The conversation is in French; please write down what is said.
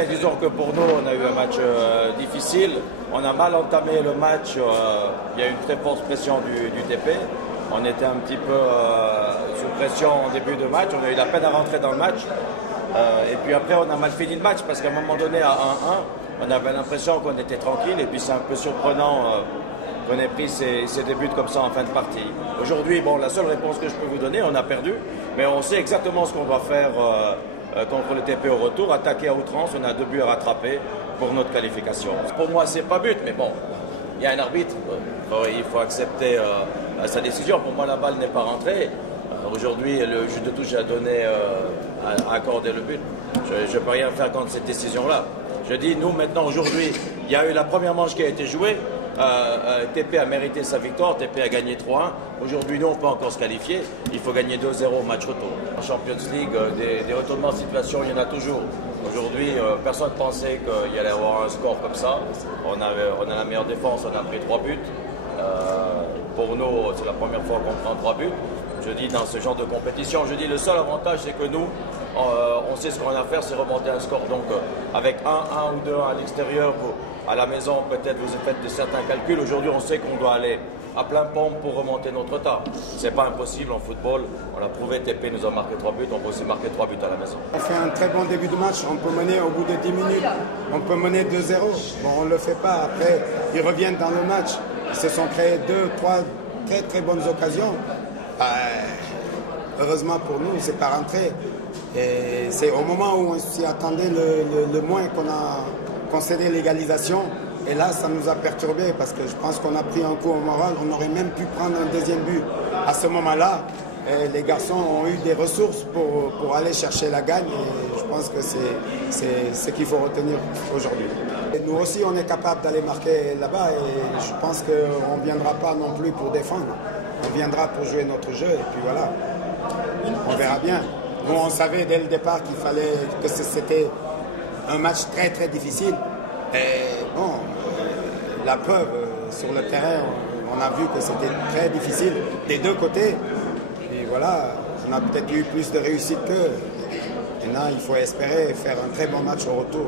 Disons que pour nous, on a eu un match difficile. On a mal entamé le match. Il y a eu une très forte pression du TP. On était un petit peu sous pression en début de match. On a eu la peine à rentrer dans le match. Et puis après, on a mal fini le match parce qu'à un moment donné, à 1-1, on avait l'impression qu'on était tranquille. Et puis c'est un peu surprenant qu'on ait pris ces débuts comme ça en fin de partie. Aujourd'hui, bon, la seule réponse que je peux vous donner, on a perdu. Mais on sait exactement ce qu'on doit faire contre le TP au retour, attaquer à outrance. On a 2 buts à rattraper pour notre qualification. Pour moi, c'est pas but, mais bon, il y a un arbitre. Il faut accepter sa décision. Pour moi, la balle n'est pas rentrée. Aujourd'hui, le juge de touche a donné, a accordé le but. Je ne peux rien faire contre cette décision-là. Je dis, nous, maintenant, aujourd'hui, il y a eu la première manche qui a été jouée. TP a mérité sa victoire, TP a gagné 3-1. Aujourd'hui, nous, on peut encore se qualifier. Il faut gagner 2-0 au match retour. En Champions League, des retournements de situation, il y en a toujours. Aujourd'hui, personne ne pensait qu'il y allait avoir un score comme ça. On a la meilleure défense, on a pris 3 buts. Pour nous, c'est la première fois qu'on prend 3 buts. Je dis, dans ce genre de compétition, je dis, le seul avantage, c'est que nous, on sait ce qu'on a à faire, c'est remonter un score. Donc, avec 1 ou 2 à l'extérieur, à la maison, peut-être vous faites certains calculs. Aujourd'hui, on sait qu'on doit aller à plein pompe pour remonter notre retard. C'est pas impossible en football. On l'a prouvé, TP nous a marqué 3 buts, on peut aussi marquer 3 buts à la maison. On fait un très bon début de match. On peut mener au bout de 10 minutes. On peut mener 2-0. Bon, on ne le fait pas. Après, ils reviennent dans le match. Ils se sont créés 2-3 très très bonnes occasions. Heureusement pour nous, c'est pas rentré. Et c'est au moment où on s'y attendait le moins qu'on a concédé l'égalisation. Et là, ça nous a perturbés parce que je pense qu'on a pris un coup au moral. On aurait même pu prendre un deuxième but. À ce moment-là, les garçons ont eu des ressources pour aller chercher la gagne. Et je pense que c'est ce qu'il faut retenir aujourd'hui. Et nous aussi, on est capable d'aller marquer là-bas. Et je pense qu'on ne viendra pas non plus pour défendre. On viendra pour jouer notre jeu. Et puis voilà, on verra bien. Nous, on savait dès le départ que c'était un match très très difficile. Et bon, la preuve, sur le terrain, on a vu que c'était très difficile des deux côtés. Et voilà, on a peut-être eu plus de réussite qu'eux. Maintenant, il faut espérer faire un très bon match au retour.